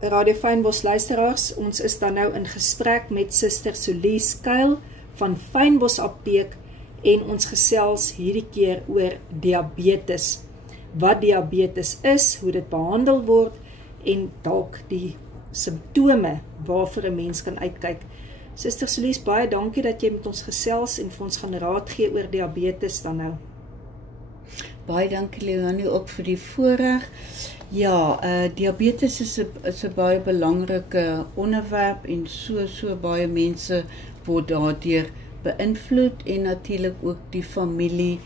Radio Fynbos luisteraars, ons is dan nou in gesprek met Suster Solies Kuil van Fynbos Apteek en ons gesels hierdie keer oor diabetes. Wat diabetes is, hoe dit behandel word en dalk die simptome waarvoor 'n mens kan uitkyk. Suster Solies, baie dankie dat jy met ons gesels en vir ons gaan raad gee oor diabetes dan nou. Baie dankie Leonie ook vir die voorreg. Ja, diabetes is 'n baie belangrike onderwerp en so baie mense word daardeur beïnvloed en natuurlik ook die familie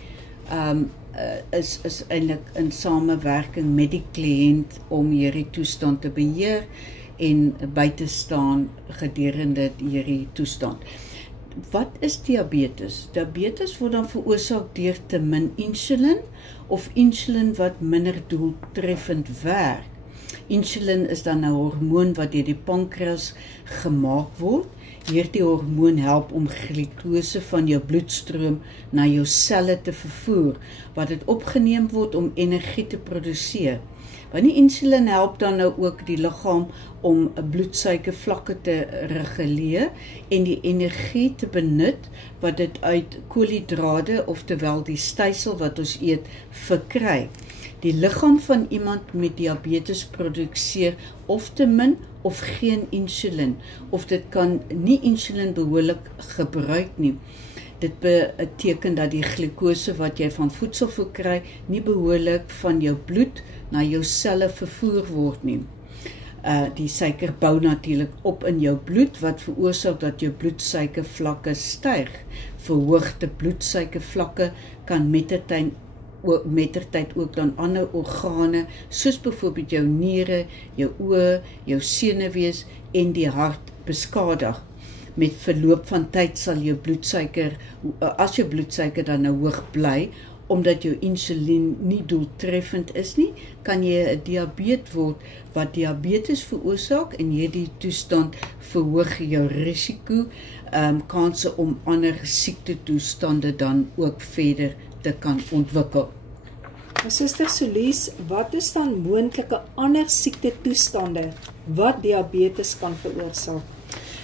is eintlik in samewerking met die kliënt om hierdie toestand te beheer en by te staan gedurende hierdie toestand. Wat is diabetes? Diabetes word dan veroorsaak deur te min insulien of insulien wat minder doeltreffend werk. Insulien is dan 'n hormoon wat deur die pankreas gemaak word. Hierdie hormoon help om glikose van jou bloedstroom na jou selle te vervoer, wat dit opgeneem word om energie te produseer. Want die insulien help dan nou ook die liggaam om bloedsuikervlakke te reguleer en die energie te benut wat dit uit koolhidrate, oftewel die stysel wat ons eet, verkry. Die liggaam van iemand met diabetes produseer of te min of geen insulien, of dit kan nie insulien behoorlik gebruik nie. Dit beteken dat die glikose wat jy van voedsel verkry nie behoorlik van jou bloed na jou selle vervoer word nie. Die suiker bou natuurlik op in jou bloed wat veroorsaak dat jou bloedsuikervlakke styg. Verhoogde bloedsuikervlakke kan mettertyd ook dan ander organe soos byvoorbeeld jou niere, jou oë, jou senuwees en die hart beskadig. Met verloop van tyd sal jou bloedsuiker, as jou bloedsuiker dan nou hoog bly, omdat jou insulien nie doeltreffend is nie, kan jy 'n diabetes word wat diabetes veroorsaak en hierdie toestand verhoog jou risiko, kanse om ander siektetoestande dan ook verder te kan ontwikkel. Suster Solies, wat is dan moontlike ander siektetoestande wat diabetes kan veroorsaak?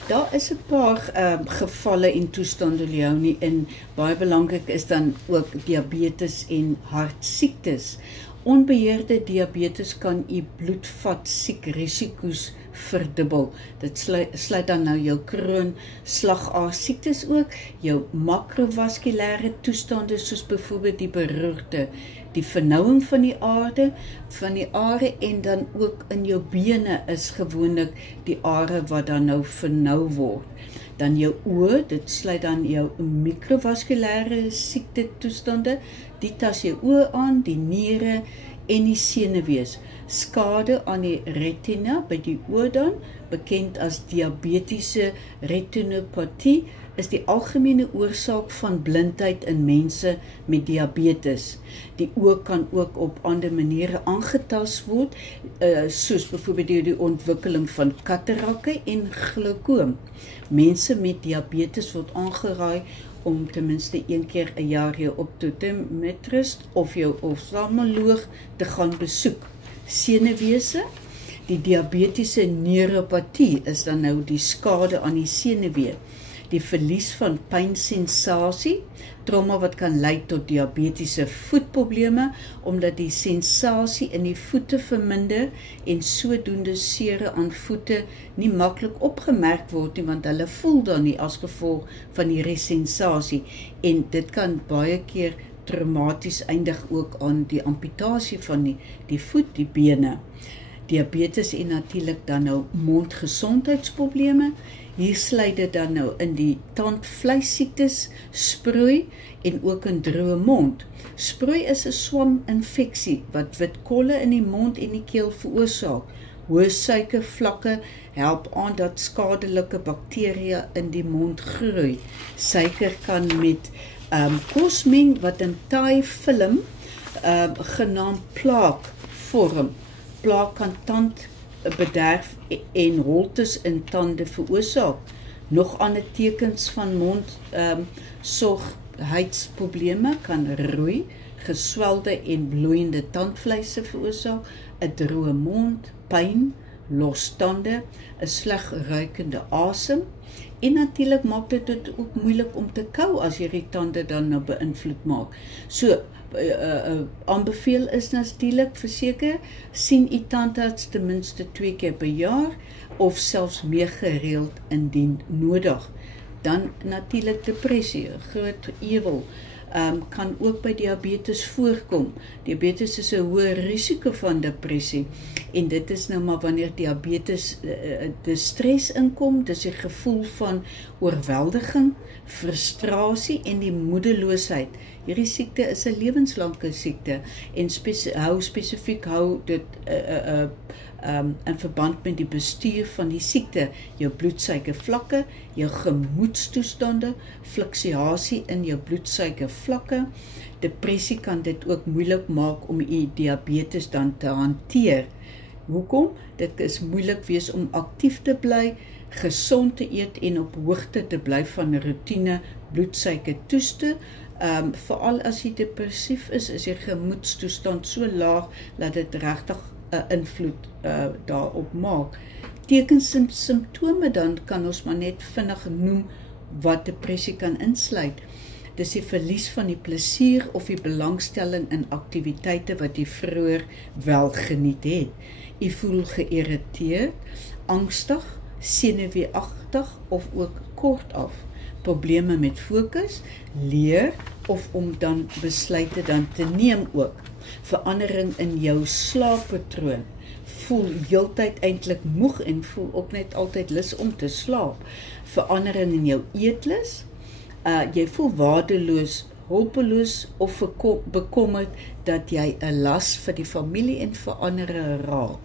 Daar is 'n paar gevalle en toestande Leonie, en baie belangrik is dan ook diabetes en hartsiektes. Onbeheerde diabetes kan u bloedvat siekrisiko's verdubbel. Dit sluit dan nou jou kroon, slagaarsiektes ook, jou makrovaskulêre toestande soos byvoorbeeld die beroerte, die vernouing van die are en dan ook in jou bene is gewoonlik die are wat dan nou vernou word. Dan jou oë, dit sluit dan jou mikrovaskulêre siektetoestande, die tas jou oë aan, die niere en die senuwees. Skade aan die retina by die oë dan, bekend as diabetiese retinopatie, is die algemene oorsaak van blindheid in mense met diabetes. Die oë kan ook op ander maniere aangetast word, soos byvoorbeeld deur die ontwikkeling van katarakke en glaukoom. Mense met diabetes word aangeraai om ten minste 1 keer 'n jaar jou optometrist of jou oftalmoloog te gaan besoek. Senuwese, die diabetiese neuropatie is dan nou die skade aan die senuwee. Die verlies van pynsensasie, trauma wat kan lei tot diabetiese voetprobleme, omdat die sensasie in die voete verminder en sodoende seere aan voete nie maklik opgemerk word nie, want hulle voel dan nie as gevolg van die sensasie en dit kan baie keer traumaties eindig ook aan die amputasie van die voet, die bene. Diabetes en natuurlik dan nou mondgesondheidsprobleme. Hier sluit dit dan nou in die tandvleissiektes, sproei en ook in droë mond. Sproei is 'n swaminfeksie wat wit kolle in die mond en die keel veroorsaak. Hoë suikervlakke help aan dat skadelike bakterieë in die mond groei. Suiker kan met kos meng wat in taai film genaamd plaak vorm. Plaak kan tandbederf en holtes in tande veroorsaak. Nog ander tekens van mondsorgheidsprobleme kan roei, geswelde en bloeiende tandvleise veroorsaak, 'n droë mond, pyn, los tande, 'n sleg ruikende asem en natuurlik maak dit ook moeilik om te kou as jy die tande dan nou beïnvloed maak. So aanbeveel is natuurlik verseker sien u tandarts ten minste 2 keer per jaar of selfs meer gereeld indien nodig. Dan natuurlik depressie, 'n groot ewel. Kan ook by diabetes voorkom. Diabetes is 'n hoë risiko van depressie en dit is nou maar wanneer diabetes die stres inkom, dis die gevoel van oorweldiging, frustrasie en die moedeloosheid. Hierdie siekte is 'n lewenslange siekte en spesifiek hou dit in verband met die bestuur van die siekte, jou bloedsuikervlakke, jou gemoedstoestande, fluktuasie in jou bloedsuikervlakke. Depressie kan dit ook moeilik maak om u diabetes dan te hanteer. Hoekom? Dit is moeilik wees om aktief te bly, gesond te eet en op hoogte te bly van routine bloedsuikertoeste. Veral as jy depressief is jy gemoedstoestand so laag dat dit regtig 'n invloed daarop maak. Tekens en simptome dan kan ons maar net vinnig noem wat depressie kan insluit. Dis die verlies van die plesier of die belangstelling in aktiwiteite wat jy vroeër wel geniet het. Jy voel geïrriteerd, angstig, senuweeagtig of ook kortaf. Probleme met fokus, leer of om dan besluite dan te neem ook. Verandering in jou slaappatroon. Voel heeltyd eintlik moeg en voel ook net altyd lus om te slaap. Verandering in jou eetlus. Jy voel waardeloos, hulpeloos of bekommerd dat jy 'n las vir die familie en vir ander raak.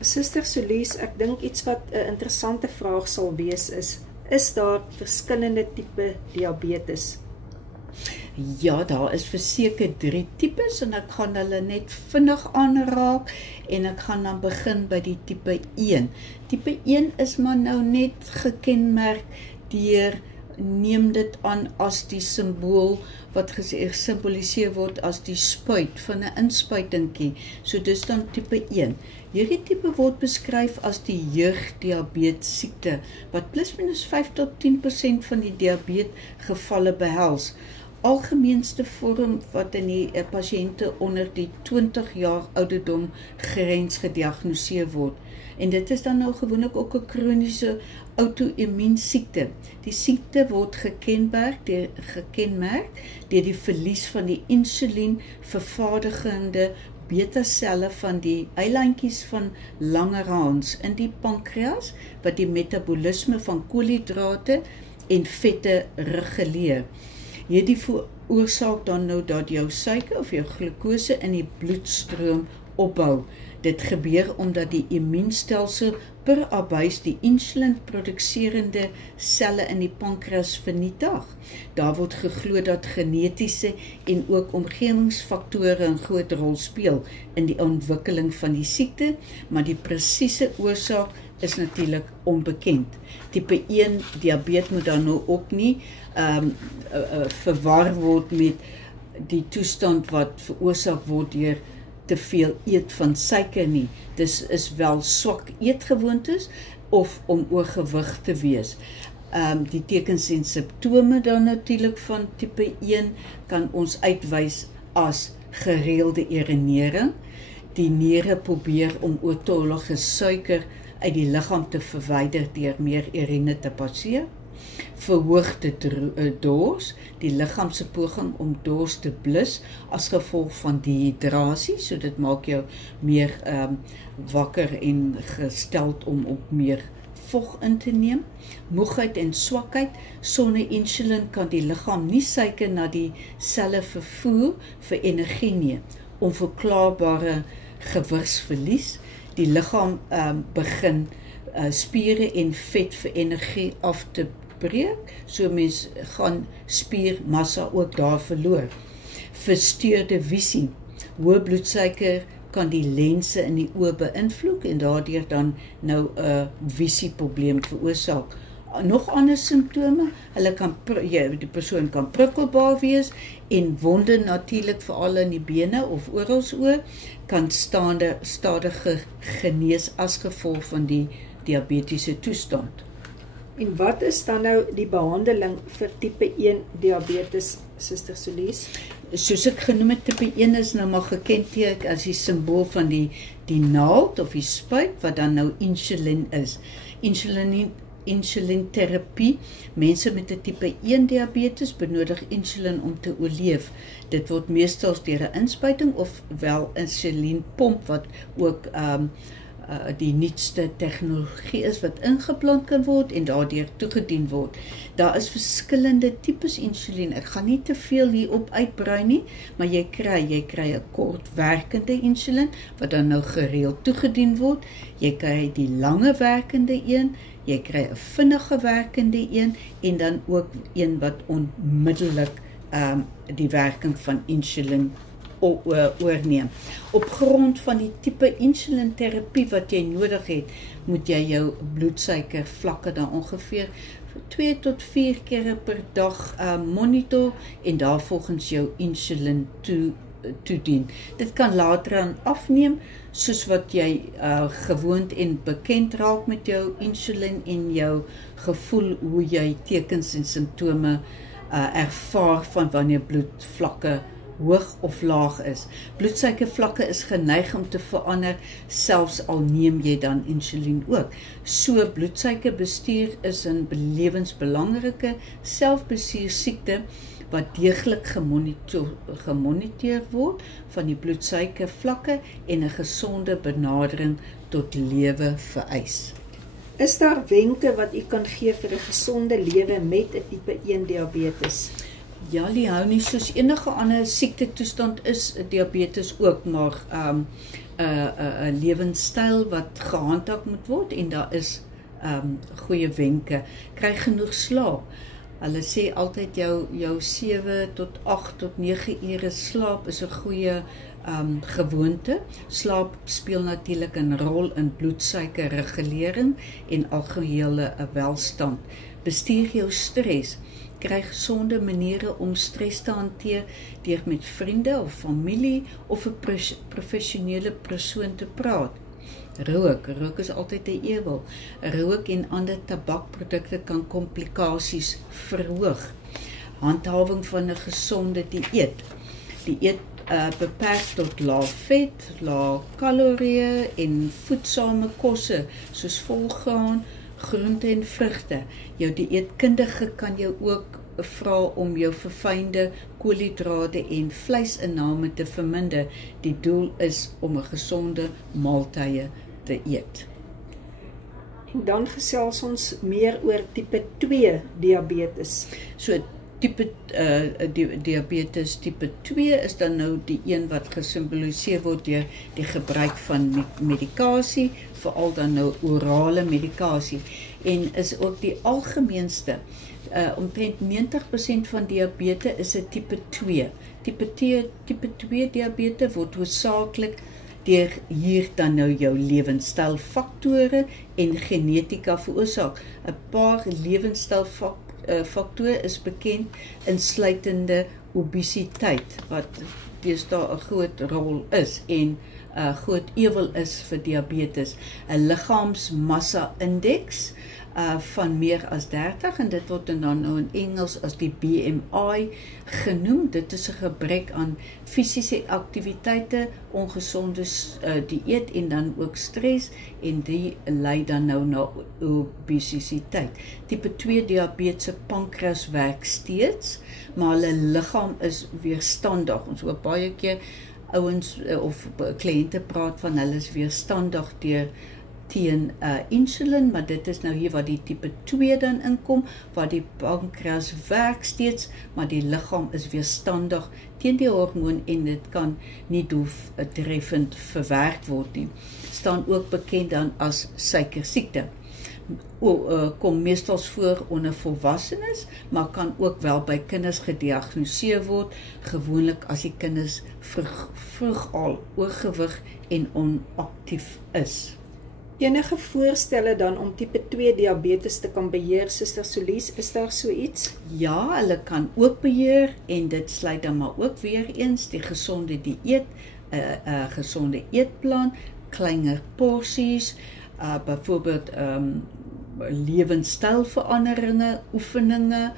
Suster Solis, ek dink iets wat 'n interessante vraag sal wees is daar verskillende tipe diabetes? Ja, daar is verseker 3 tipes en ek gaan hulle net vinnig aanraak en ek gaan dan begin by die tipe 1. Tipe 1 is maar nou net gekenmerk deur neem dit aan as die simbool wat gesimboliseer word as die spuit van 'n inspuitingkie. So dis dan tipe 1. Hierdie tipe word beskryf as die jeugdiabetes siekte wat plus minus 5 tot 10% van die diabetesgevalle behels. Algemeenste vorm wat in die pasiënte onder die 20 jaar ouderdom grens gediagnoseer word. En dit is dan nou gewoonlik ook 'n kroniese auto-immuunsiekte. Die siekte word gekenmerk deur die verlies van die insulien vervaardigende beta-selle van die eilandjies van Langerhans in die pankreas wat die metabolisme van koolhidrate en vette reguleer. Hierdie veroorsaak dan nou dat jou suiker of jou glukose in die bloedstroom opbou. Dit gebeur omdat die immuunstelsel per abuis die insulien-produserende selle in die pankreas vernietig. Daar word geglo dat genetiese en ook omgewingsfaktore 'n groot rol speel in die ontwikkeling van die siekte, maar die presiese oorsaak is natuurlik onbekend. Tipe 1 diabetes moet dan nou ook nie verwar word met die toestand wat veroorsaak word deur te veel eet van suiker nie. Dis is wel swak eetgewoontes of om oorgewig te wees. Die tekens en simptome dan natuurlik van tipe 1 kan ons uitwys as gereelde urinering. Die niere probeer om oortollige suiker uit die liggaam te verwyder deur meer urine te passeer. Verhoogde dors, die liggaam se poging om dors te blus as gevolg van dehydrasie, so dit maak jou meer wakker en gesteld om ook meer vog in te neem. Moegheid en swakheid, sonder insulien kan die liggaam nie suiker na die selle vervoer vir energie nie. Onverklaarbare gewichtsverlies, die liggaam begin spiere en vet vir energie af te breek, so mens gaan spiermassa ook daar verloor. Versteurde visie, hoë bloedsuiker kan die lense in die oë beïnvloed en daardeur dan nou 'n visieprobleem veroorsaak. nog ander simptome. Hulle kan die persoon kan prikkelbaar wees en wonde natuurlik veral in die bene of oral kan stadiger genees as gevolg van die diabetiese toestand. En wat is dan nou die behandeling vir tipe 1 diabetes, Suster Solies? Soos ek genoem het, tipe 1 is nou maar gekenteken as die simbool van die naald of die spuit, wat dan nou insulien is. Insulienterapie, mense met 'n tipe 1 diabetes benodig insulien om te oorleef. Dit word meestal deur 'n inspuiting of wel 'n insulienpomp wat ook die nuutste tegnologie is wat ingeplant kan word en daardeur toegedien word. Daar is verskillende tipes insulien. Ek gaan nie te veel hierop uitbrei nie, maar jy kry 'n kortwerkende insulien wat dan nou gereeld toegedien word. Jy kry die lange werkende een, jy kry 'n vinnige werkende een en dan ook een wat onmiddellik die werking van insulien oorneem. Op grond van die tipe insulienterapie wat jy nodig het, moet jy jou bloedsuiker vlakke dan ongeveer 2 tot 4 keer per dag monitor en daarvolgens jou insulien toedien. Dit kan later aan afneem, soos wat jy gewoond en bekend raak met jou insulien en jou gevoel hoe jy tekens en simptome ervaar van wanneer bloedvlakke hoog of laag is. Bloedsuikervlakke is geneig om te verander, selfs al neem jy dan insulien ook. So bloedsuikerbestuur is 'n lewensbelangrike selfbestuursiekte wat deeglik gemoniteer word van die bloedsuikervlakke en 'n gesonde benadering tot lewe vereis. Is daar wenke wat u kan gee vir 'n gesonde lewe met 'n tipe 1 diabetes? Ja, Leonie, soos enige ander siektetoestand is diabetes ook maar 'n lewenstyl wat gehandhaaf moet word en daar is goeie wenke. Kry genoeg slaap. Hulle sê altyd jou 7 tot 8 tot 9 ure slaap is 'n goeie gewoonte. Slaap speel natuurlik 'n rol in bloedsuikerregulering en algehele welstand. Bestuur jou stres. Kry gesonde maniere om stres te hanteer deur met vriende of familie of 'n professionele persoon te praat. Rook is altyd 'n ewel. Rook en ander tabakprodukte kan komplikasies verhoog. Handhawing van 'n gesonde dieet. Dieet beperk tot lae vet, lae kalorieë en voedsame kosse soos volgraan, groente en vrugte. Jou dieetkundige kan jou ook vra om jou verfynde koolhidrate en vleisinname te verminder. Die doel is om 'n gesonde maaltye te eet. En dan gesels ons meer oor tipe 2 diabetes. So tipe diabetes tipe 2 is dan nou die een wat gesimboliseer word deur die gebruik van medikasie, veral dan nou orale medikasie, en is ook die algemeenste. Omtrent 90% van diabetes is 'n tipe 2. Tipe 2 diabetes word hoofsaaklik deur hier dan nou jou lewenstylfaktore en genetika veroorsaak. 'n Paar lewenstylfaktore is bekend, insluitende obesiteit, wat deesdae 'n groot rol is en 'n groot ewel is vir diabetes. 'n Liggaamsmassa-indeks van meer as 30, en dit word dan nou in Engels as die BMI genoem. Dit is 'n gebrek aan fisiese aktiwiteite, ongesonde dieet en dan ook stres, en die lei dan nou na obesiteit. Tipe 2 diabetes se pankreas werk steeds, maar hulle liggaam is weerstandig. Ons hoor baie keer ouens of kliënte praat van hulle is weerstandig teen insulien, maar dit is nou hier waar die tipe 2 dan inkom, waar die pankreas werk steeds, maar die liggaam is weerstandig teen die hormoon en dit kan nie doeltreffend verwerk word nie. Staan ook bekend dan as suikersiekte. Kom meestal voor onder volwassenes, maar kan ook wel by kinders gediagnoseer word, gewoonlik as die kinders vroeg al oorgewig en onaktief is. Enige voorstelle dan om tipe 2 diabetes te kan beheer, Suster Solies, is daar so iets? Ja, hulle kan ook beheer en dit sluit dan maar ook weer eens die gesonde dieet, gesonde eetplan, kleiner porsies, byvoorbeeld lewenstylveranderinge, oefeninge,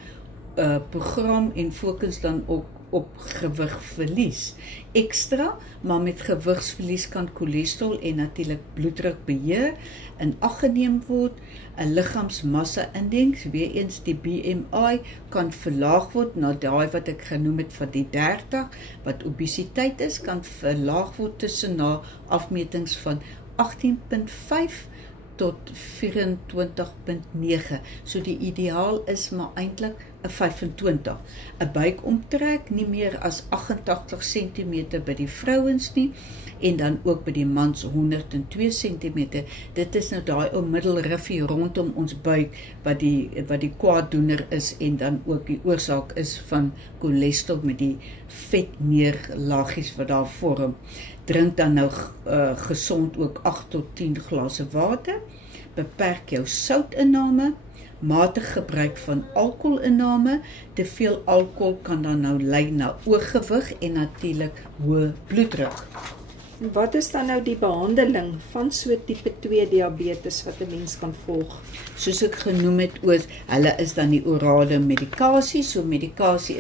program en fokus dan ook op gewigverlies. Ekstra, maar met gewigsverlies kan cholesterol en natuurlik bloeddruk beheer in ag geneem word. 'n Liggaamsmassa-indeks, weer eens die BMI, kan verlaag word na daai wat ek genoem het van die 30, wat obesiteit is, kan verlaag word tussen na afmetings van 18.5 tot 24.9. So die ideaal is maar eintlik 'n 25. 'n Buikomtrek nie meer as 88 cm by die vrouens nie en dan ook by die mans 102 cm. Dit is nou daai ou middelriffie rondom ons buik wat die kwaaddoener is en dan ook die oorsaak is van cholesterol met die vetneerlagies wat daar vorm. Drink dan nou gesond ook 8 tot 10 glase water. Beperk jou soutinname, matige gebruik van alkoholinname. Te veel alkohol kan dan nou lei na ooggewig en natuurlik hoë bloeddruk. Wat is dan nou die behandeling van so tipe 2 diabetes wat 'n mens kan volg? Soos ek genoem het, hulle is dan die orale medikasie. So medikasie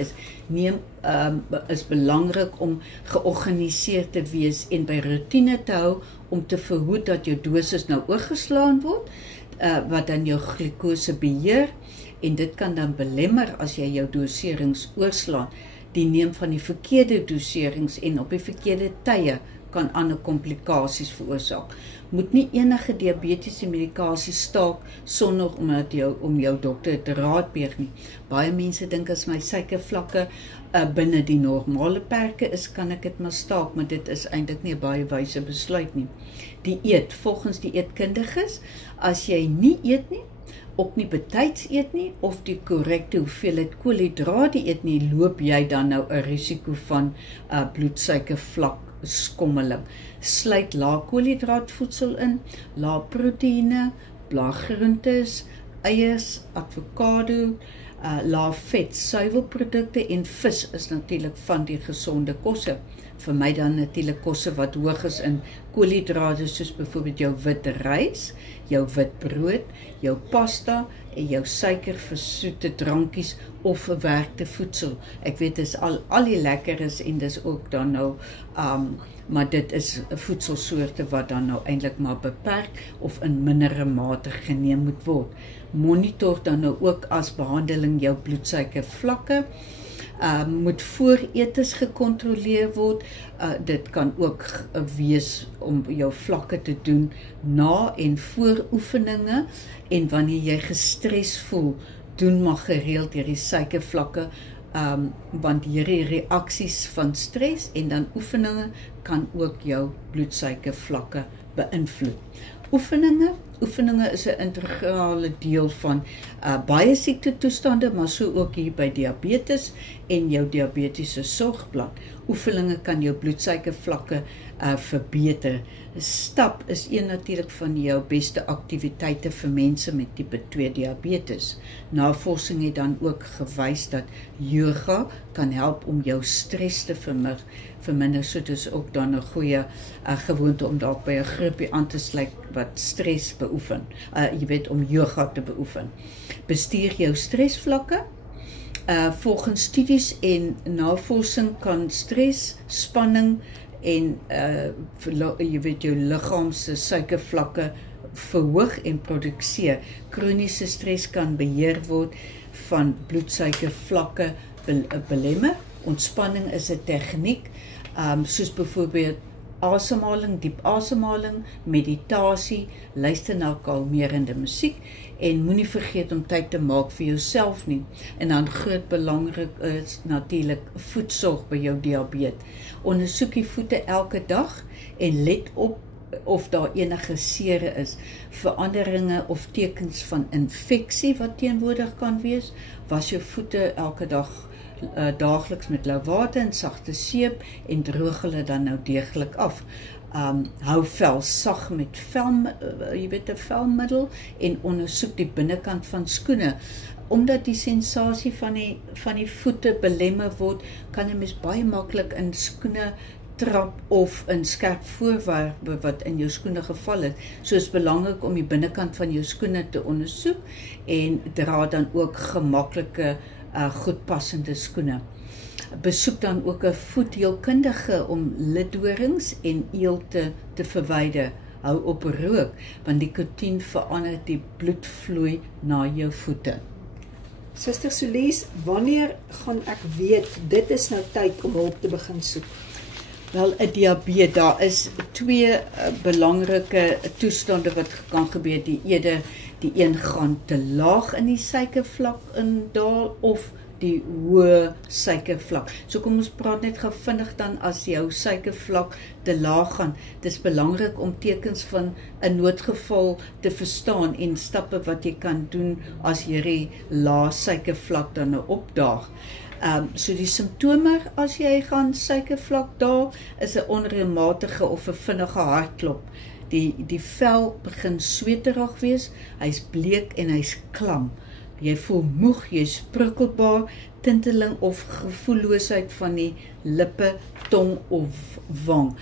is belangrik om georganiseer te wees en by rotine te hou om te verhoed dat jou dosis nou oorgeslaan word, wat dan jou glikose beheer en dit kan dan belemmer as jy jou doserings oorslaan. Die neem van die verkeerde doserings en op die verkeerde tye kan ander komplikasies veroorsaak. Moet nie enige diabetiese medikasie staak sonder om jou dokter te raadpleeg nie. Baie mense dink as my suikervlakke binne die normale perke is, kan ek dit maar staak, maar dit is eintlik nie 'n baie wyse besluit nie. Dieet, volgens die eetkundiges, as jy nie eet nie, ook nie betyds eet nie, of die korrekte hoeveelheid koolhidrate eet nie, loop jy dan nou 'n risiko van bloedsuikervlak skommeling. Sluit lae koolhidraatvoedsel in, lae proteïene, blaargroentes, eiers, avokado, lae vet, suiwelprodukte en vis is natuurlik van die gesonde kosse. Vir my dan natuurlik kosse wat hoog is in koolhidrate, soos byvoorbeeld jou wit rys, jou wit brood, jou pasta en jou suiker vir soete drankies of verwerkte voedsel. Ek weet dis al die lekker is en dis ook dan nou maar dit is voedselsoorte wat dan nou eintlik maar beperk of in mindere mate geneem moet word. Monitor dan nou ook as behandeling jou bloedsuikervlakke. Moet voor etes gekontroleer word. Dit kan ook wees om jou vlakke te doen na en voor oefeninge en wanneer jy gestres voel, doen maar gereeld hierdie suikervlakke, want hierdie reaksies van stres en dan oefeninge kan ook jou bloedsuikervlakke beïnvloed. Oefeninge is 'n integrale deel van baie siektetoestande, maar so ook hier by diabetes en jou diabetiese sorgplan. Oefeninge kan jou bloedsuikervlakke verbeter. Stap is een natuurlik van jou beste aktiwiteite vir mense met tipe 2 diabetes. Navorsing het dan ook gewys dat yoga kan help om jou stres te verminder. So dis ook dan 'n goeie gewoonte om dalk by 'n groepie aan te sluit wat stres beoefen. Jy weet, om yoga te beoefen. Bestuur jou stresvlakke. Volgens studies en navorsing kan stres, spanning en jy weet jou liggaam se suikervlakke verhoog en produseer. Kroniese stres kan beheer word van bloedsuikervlakke belemmer. Ontspanning is 'n tegniek, soos byvoorbeeld asemhaling, diep asemhaling, meditasie, luister na kalmerende musiek en moenie vergeet om tyd te maak vir jouself nie. En dan groot belangrik is natuurlik voetsorg by jou diabetes. Ondersoek die voete elke dag en let op of daar enige sere is, veranderinge of tekens van infeksie wat teenwoordig kan wees. Was jou voete elke dag daagliks met lauw water en sagte seep en droog hulle dan nou deeglik af. hou vel sag met jy weet 'n velmiddel en ondersoek die binnekant van skoene. Omdat die sensasie van die voete belemmer word, kan 'n mens baie maklik in skoene trap of in skerp voorwerpe wat in jou skoene geval het. So is belangrik om die binnekant van jou skoene te ondersoek en dra dan ook gemaklike, goed passende skoene. Besoek dan ook 'n voetheelkundige om liddorings en eelte te verwyder. Hou op rook, want nikotien verander die bloedvloei na jou voete. Suster Solis, wanneer gaan ek weet, dit is nou tyd om hulp te begin soek? Wel, 'n diabetes, daar is twee belangrike toestande wat kan gebeur. Die een gaan te laag in die suikervlak in daal of die hoë suikervlak. So kom ons praat net gou vinnig dan as jou suikervlak te laag gaan. Dis belangrik om tekens van 'n noodgeval te verstaan en stappe wat jy kan doen as hierdie lae suikervlak dan nou opdaag. So die simptome as jy gaan suikervlak daal is 'n onreëlmatige of 'n vinnige hartklop. Die vel begin sweterig wees, hy's bleek en hy's klam. Jy voel moeg, jy's prikkelbaar, tinteling of gevoelloosheid van die lippe, tong of wang.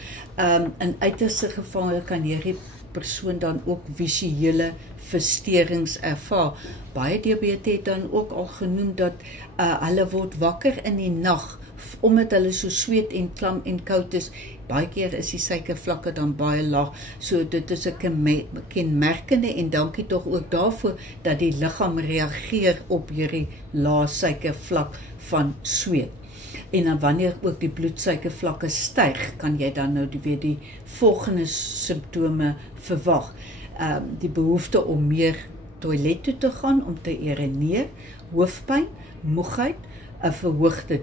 In uiterste gevalle kan hierdie persoon dan ook visuele versteurings ervaar. Baie diabetes het dan ook al genoem dat hulle word wakker in die nag omdat hulle so sweet en klam en koud is. Baie keer is die suikervlakke dan baie laag. So dit is 'n kenmerkende en dankie tog ook daarvoor dat die liggaam reageer op hierdie lae suikervlak van sweet. En dan wanneer ook die bloedsuikervlakke styg, kan jy dan nou weer die volgende simptome verwag. Die behoefte om meer toilet toe te gaan, om te urineer, hoofpyn, moegheid, 'n verhoogde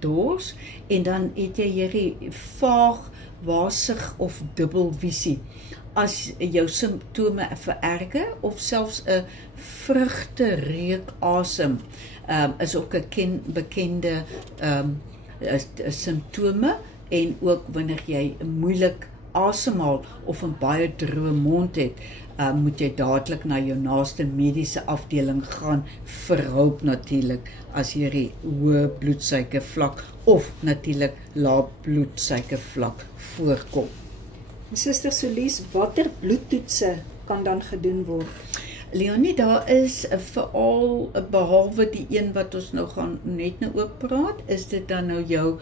dors en dan het jy hierdie vaag, wasig of dubbelvisie. As jou simptome vererger of selfs 'n vrugte reuk asem is ook 'n bekende simptome en ook wanneer jy moeilik asemhaal of 'n baie droë mond het, moet jy dadelik na jou naaste mediese afdeling gaan vir hulp natuurlik as hierdie hoë bloedsuikervlak of natuurlik lae bloedsuikervlak voorkom. Suster Solis, watter bloedtoetse kan dan gedoen word? Leonie, daar is veral behalwe die een wat ons nou gaan net nou ook praat, is dit dan nou jou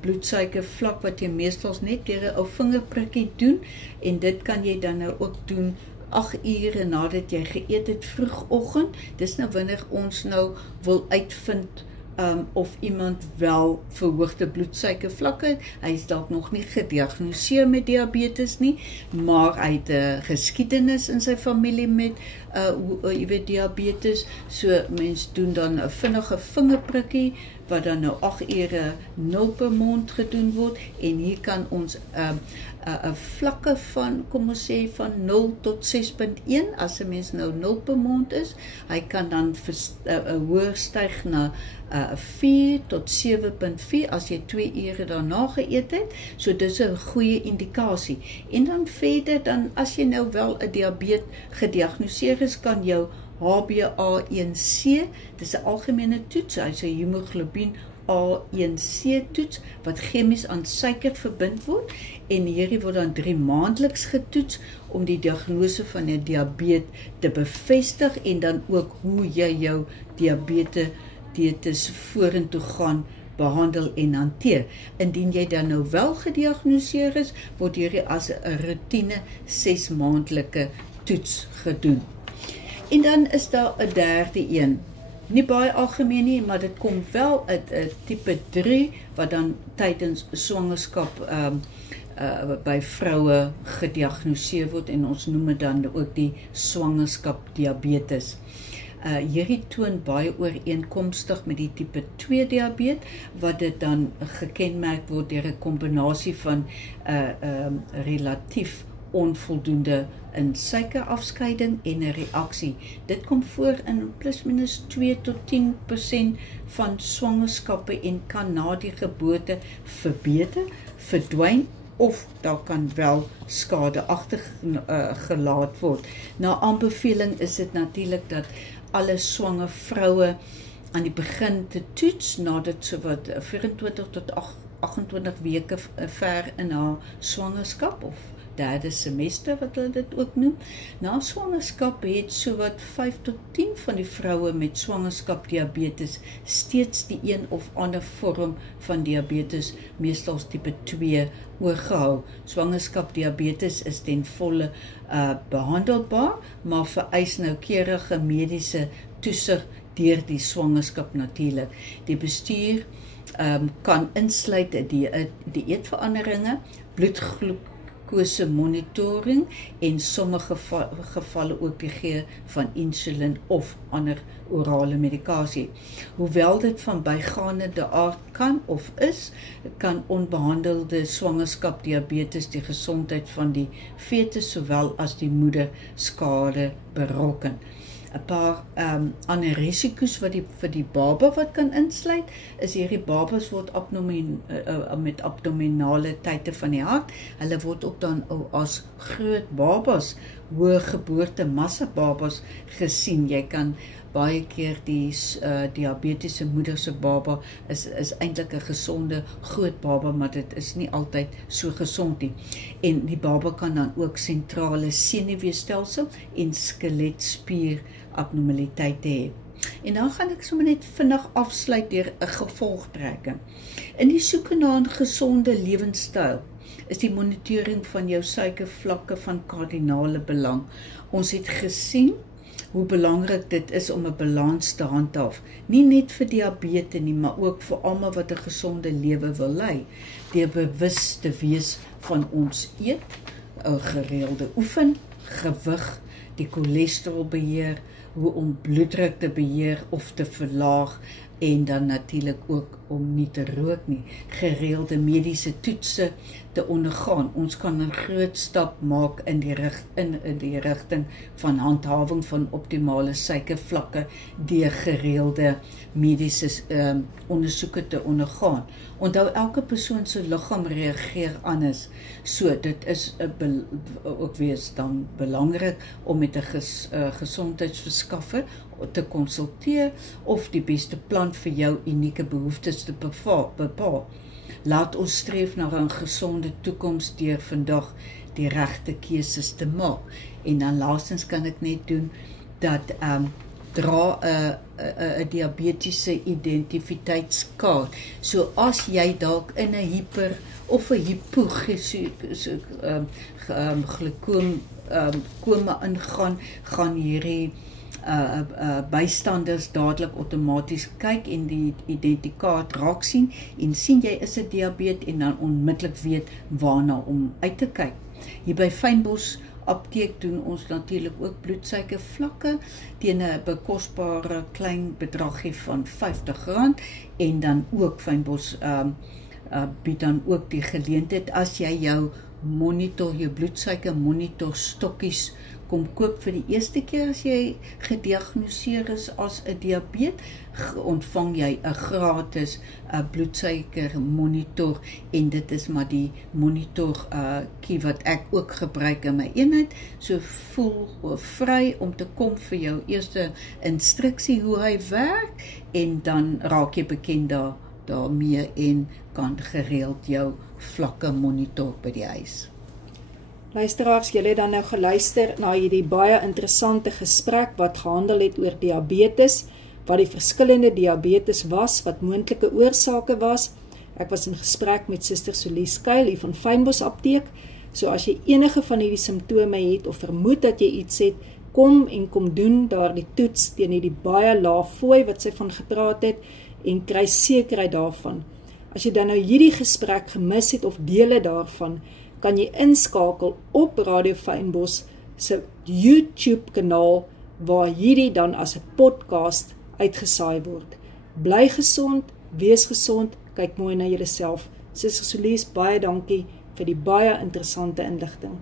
bloedsuikervlak wat jy meestal net deur 'n ou vingerprikkie doen en dit kan jy dan nou ook doen 8 ure nadat jy geëet het vroegoggend. Dis nou wanneer ons nou wil uitvind of iemand wel verhoogde bloedsuikervlakke het. Hy is dalk nog nie gediagnoseer met diabetes nie, maar hy het 'n geskiedenis in sy familie met jy weet diabetes. So mens doen dan 'n vinnige vingerprikkie wat dan nou 8 ure 0 per mond gedoen word en hier kan ons 'n vlakke van, kom ons sê van 0 tot 6.1 as 'n mens nou 0 per mond is. Hy kan dan hoër styg na 4 tot 7.4 as jy 2 ure daarna geëet het. So dis 'n goeie indikasie. En dan verder dan as jy nou wel 'n diabetes gediagnoseer is, kan jou HbA1c, dis 'n algemene toets, hy's 'n hemoglobien A1C toets wat chemies aan suiker verbind word en hierdie word dan 3 maandeliks getoets om die diagnose van 'n diabetes te bevestig en dan ook hoe jy jou diabetes vorentoe gaan behandel en hanteer. Indien jy dan nou wel gediagnoseer is, word hierdie as 'n routine 6 maandelike toets gedoen. En dan is daar 'n derde een. Nie baie algemeen nie, maar dit kom wel uit 'n tipe 3 wat dan tydens swangerskap by vroue gediagnoseer word en ons noem dit dan ook die swangerskap diabetes. Hierdie toon baie ooreenkomstig met die tipe 2 diabetes wat dit dan gekenmerk word deur 'n kombinasie van relatief onvoldoende in suikerafskeiding en 'n reaksie. Dit kom voor in plus minus 2 tot 10% van swangerskappe en kan na die geboorte verbeter, verdwyn of daar kan wel skade agtergelaat word. Na aanbeveling is dit natuurlik dat alle swanger vroue aan die begin te toets nadat so wat 24 tot 28 weke ver in haar swangerskap of derde semester wat hulle dit ook noem. Na swangerskap het so wat 5 tot 10 van die vroue met swangerskapdiabetes steeds die een of ander vorm van diabetes, meestal tipe 2, oorgehou. Swangerskapdiabetes is ten volle behandelbaar, maar vereis noukeurige mediese toesig deur die swangerskap natuurlik. Die bestuur kan insluit dieetveranderinge, bloedglukose monitoring en sommige gevalle ook die gee van insulien of ander orale medikasie. Hoewel dit van bygaande aard kan of is, kan onbehandelde swangerskapdiabetes die gesondheid van die fetus sowel as die moeder skade berokken. 'n paar ander risiko's vir die baba wat kan insluit, is hierdie babas word met abdominale tye van die hart. Hulle word ook dan as groot babas, hoë geboortemassa babas gesien. Jy kan baie keer die diabetiese moeder se baba is eintlik 'n gesonde groot baba, maar dit is nie altyd so gesond nie. En die baba kan dan ook sentrale senuweestelsel en skeletspier abnormaliteite hê. En dan gaan ek sommer net vinnig afsluit deur 'n gevolgtrekking. In die soeke na 'n gesonde lewenstyl is die monitoring van jou suikervlakke van kardinale belang. Ons het gesien hoe belangrik dit is om 'n balans te handhaaf, nie net vir diabetes nie, maar ook vir almal wat 'n gesonde lewe wil lei, deur bewus te wees van ons eet, 'n gereelde oefen, gewig, die cholesterolbeheer, hoe om bloeddruk te beheer of te verlaag, en dan natuurlik ook om nie te rook nie, gereelde mediese toetse te ondergaan. Ons kan 'n groot stap maak in die rigting van handhawing van optimale suikervlakke deur gereelde mediese ondersoeke te ondergaan. Onthou, elke persoon se liggaam reageer anders. So dit is ook weer dan belangrik om met 'n gesondheidsverskaffer te konsulteer of die beste plan vir jou unieke behoeftes te bepaal. Laat ons streef na 'n gesonde toekoms deur vandag die regte keuses te maak. En dan laastens kan ek net doen dat dra 'n diabetiese identiteitskaart. So as jy dalk in 'n hyper of 'n hypoglikome ingaan, gaan hierdie bystanders dadelik outomaties kyk en die identiteit raak sien en sien jy is 'n diabetes en dan onmiddellik weet waarna om uit te kyk. Hier by Fynbos Apteek doen ons natuurlik ook bloedsuikervlakke teen 'n bekosbare klein bedragie van R50 en dan ook Fynbos bied dan ook die geleentheid as jy jou bloedsuiker monitor stokkies kom koop vir die eerste keer as jy gediagnoseer is as 'n diabetes, ontvang jy 'n gratis bloedsuiker monitor en dit is maar die monitor wat ek ook gebruik in my eenheid. So voel vry om te kom vir jou eerste instruksie hoe hy werk en dan raak jy bekend daarmee en kan gereeld jou vlakke monitor by die huis. Luisteraars, julle het dan nou geluister na hierdie baie interessante gesprek wat gehandel het oor diabetes, wat die verskillende diabetes was, wat moontlike oorsake was. Ek was in gesprek met Suster Solies Kuil hier van Fynbos Apteek. So as jy enige van hierdie simptome het of vermoed dat jy iets het, kom doen daar die toets teen hierdie baie lae fooi wat sy van gepraat het en kry sekerheid daarvan. As jy dan nou hierdie gesprek gemis het of dele daarvan, kan jy inskakel op Radio Fynbos se YouTube kanaal waar hierdie dan as 'n podcast uitgesaai word. Bly gesond, wees gesond, kyk mooi na julleself. Suster Solies, baie dankie vir die baie interessante inligting.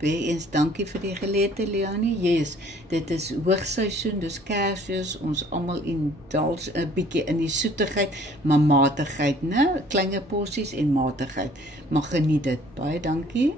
Baie eens dankie vir die geleentheid, Leonie. Yes, dit is hoogseisoen, dis Kersfees, ons almal indulge 'n bietjie in die soetigheid, maar matigheid, né? Kleiner porsies en matigheid. Maar geniet dit. Baie dankie.